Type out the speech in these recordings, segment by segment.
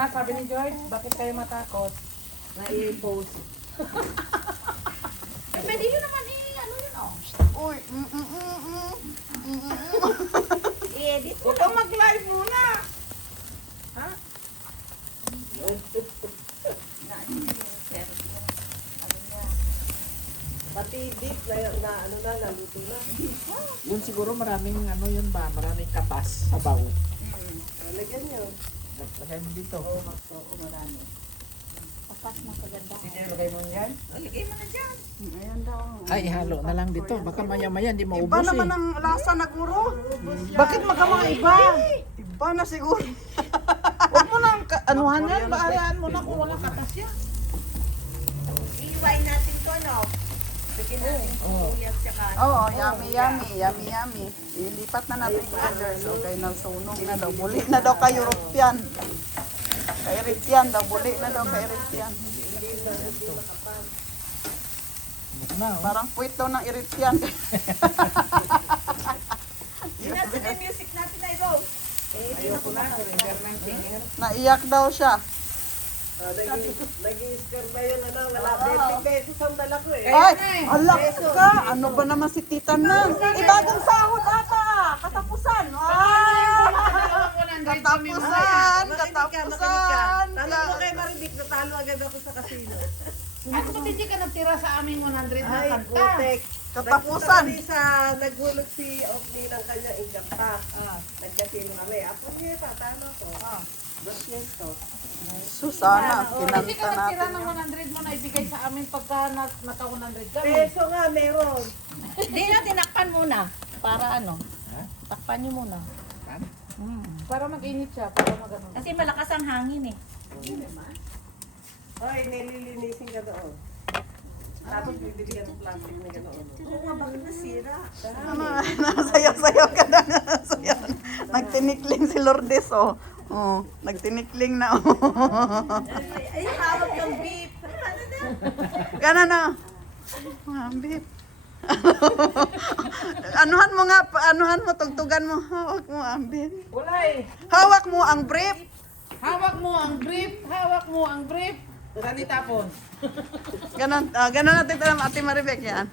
nga, sabi ni George, bakit kayo matakot? Na-i-post. Eh, pwede yun naman ano yun, oh. Uy, I-edit mo Huwag kang mag-live muna! Ha? Pati beef na ano na, naluto na. Yun siguro maraming ano yun ba? Maraming katas sa baw. Lagyan nyo. Lagay mo dito. Oo, marami. Papas ng kaganda. Hindi lagay mo yan? Lagay mo na dyan. ayan daw. Ay, halo na lang dito. Baka maya-maya hindi Iba maubos naman eh. ang lasa na guro. Bakit makamang iba? Iba na siguro. Huwag mo nang anuhan yan. Baayaan mo na kung wala katas yan. I-wine natin to, no? Bigyan natin sibuyas tsaka Oo, yummy. Ilipat na natin ito, girls. Okay, nasunog na daw. Buli na daw kay European. Kay Ritian daw. Buli na daw kay Ritian. Na, oh. Parang puwit daw ng Iritian. Nasa na yung music natin na ito. Ayoko na, surrender ng tingin. Naiyak daw siya. Nag-i-scare ba yun ano? Wala, 20 pesos ang dala ko eh. Ay, alak ka. Ano ba naman si Tita Nang? Ibagong sahod ata. Katapusan. Katapusan. Katapusan. Tanong mo kay Maribik, natalo agad ako sa kasino. Ano ba't hindi ka nagtira sa aming 100 na Ay, kanta? putek. Katapusan. Naghulog si Oakley ng kanyang income tax. Nagkasino kami. Ako niya, tatalo ko. 200. Susana, Hindi ka kinanta nagtira natin. ng 100 mo na ibigay sa amin pagka naka-100 kami. Peso nga, meron. Hindi na, tinakpan muna. Para ano? Takpan niyo muna. Para mag-init siya, para mag-ano. Kasi malakas ang hangin eh. Hoy, nililinisin ka doon. Tapos bibigyan ng plastic na ganoon. Oo nga, bakit nasira? Sayaw-sayaw ka na. Sayaw. Nagtinikling si Lourdes, oh. Oh, nagtinikling na, oh. Ay, hawak yung beef. Gana na. Beep. Anuhan mo nga, anuhan mo, tugtugan mo. Hawak mo ang beep. Wala eh. Hawak mo ang brief. Hawak mo ang brief, hawak mo ang brief. Saan itapon? Ganon natin ito ng Ate Maribek yan.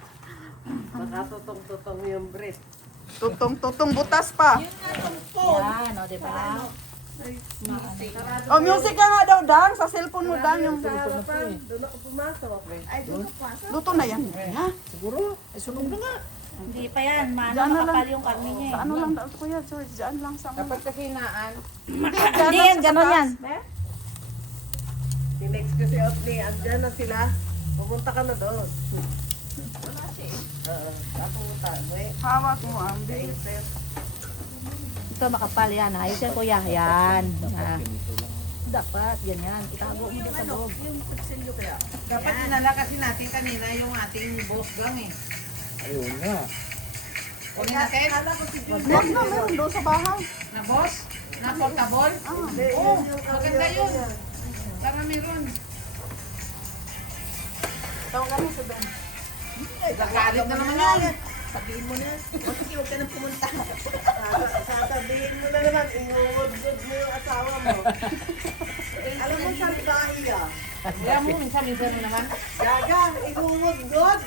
Nakatutong-tutong yung bread. Tutong butas pa. Yan, o, diba? Oh, music ka nga daw, Dang. Sa cellphone mo, Dang. Yung... Sa harapan, doon ako pumasok. Ay, doon pa. Luto na yan. Ha? Siguro, sunog na nga. Hindi pa yan. Mano, Diyan na lang. makapal yung karne niya Sa eh. ano lang daw, Kuya George. Diyan lang sa mga. Dapat kasi hinaan. Hindi yan, gano'n yan. Tinext ko si Oakley, andyan na sila. Pumunta ka na doon. Oo, ako eh. Hawak mo ang brief. Ito, makapal yan. Ayos yan, kuya. Yan. Dapat, ganyan. Itago mo din sa loob. Dapat dinala kasi natin kanina yung ating boss gang eh. Ayun nga. Kunin natin Wag na, meron doon sa bahay. na boss, na portable. Oo, maganda yun. Para meron. Tawagan mo si Ben. Gagalit na naman yan. Sabihin mo na. Kasi huwag ka nang pumunta. Sasabihin mo na naman, inuwod-wod mo yung asawa mo. Alam mo, salbahe ah. Kaya mo, minsan-minsan mo naman. Gaga, inuwod-wod.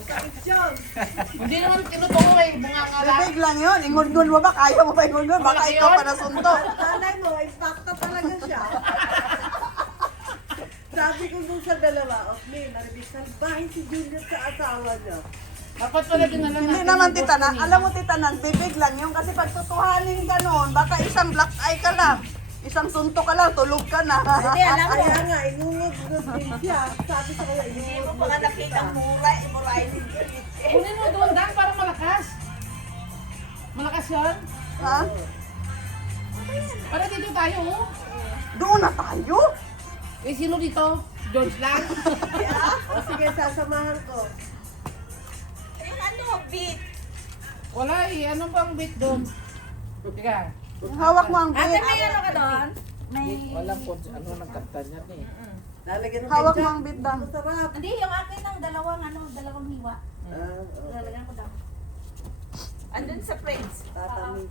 Sakit yun. Hindi naman tinuturo eh, bunga nga lang. Bibig lang yun. Ingod-ngod mo ba? Kaya mo ba ingod-ngod? Baka Malaki ikaw yun. pa nasunto. Tanay mo, impacta talaga siya. Sabi ko dun sa dalawa, okay, Maribik, salbahe si Juliet sa asawa niya. Dapat pala dinala natin. Hindi naman, yung Tita boss Nan. kanina. Alam mo, Tita Nan, bibig lang yun. Kasi pag tutuhanin ka noon, baka isang black eye ka lang. Isang sunto ka lang, tulog ka na. Hindi, alam mo. Kaya nga, inuwod-wod din siya. Sabi ko kaya, inuwod-wod din kita. mura ni Kunin mo doon, Dan, para malakas. Malakas yun. Ha? Para dito tayo, oh. Doon na tayo? Eh, sino dito? George lang. O sige, sasamahan ko. Yung ano, beef. Wala eh, ano bang bit doon? Teka. Hawak mo ang Ate, bit. may ano ka doon? May... Walang kung ano nagkanta niyan eh. Lalagyan ng Hawak mo ketchup. ang bit, Dang. Masarap. Hindi, yung akin ng dalawang hiwa. Ah, Lalagyan ko daw. Andun sa plates. tatamis.